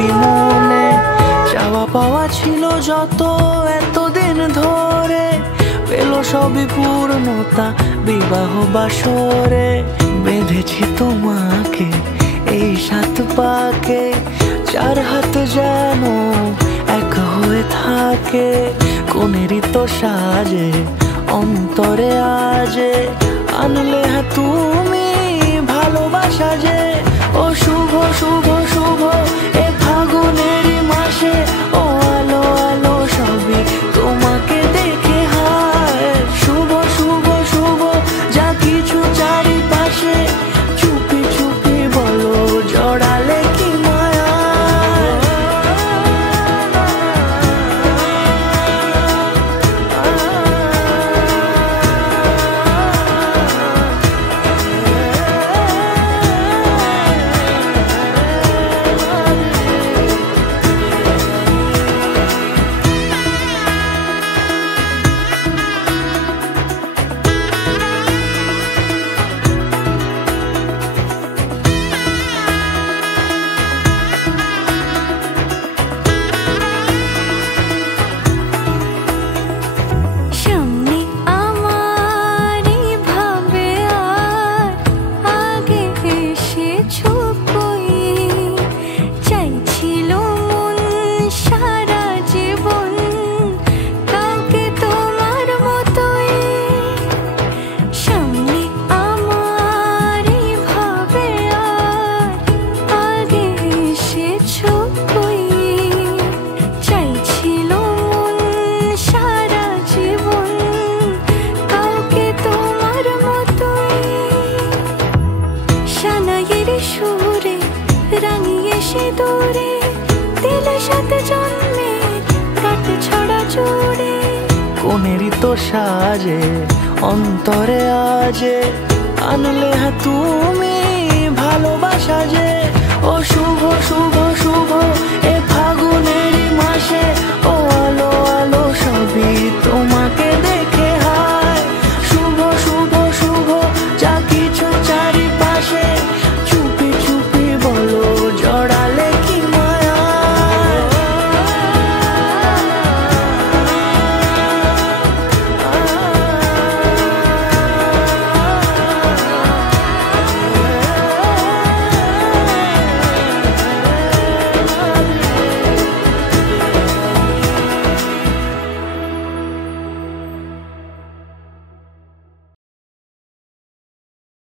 স্মৃতি মনে, চাওয়া পাওয়া ছিল যত এতদিন ধরে, পেল সবই পূর্ণতা বিবাহ বাসরে। বেঁধেছি তোমাকে এই 7 পাকে, 4 হাত যেন এক হয়ে থাকে। কোনেরই তো সাজে অন্তরে আজে, আনলে হ্যাঁ তুমি ভালোবাসা যে। ও শুভ শুভ শুভ এ ফাগুনেরই মাসে, ও আলো আলো সবই তোমাকে দেখে হায়। শুভ শুভ শুভ যা কিছু চারিপাশে, চুপি চুপি বলো জড়ালে কি মায়া। কোনেরই তো সাজে অন্তরে আজে, আনলে হ্যাঁ তুমি ভালোবাসা যে।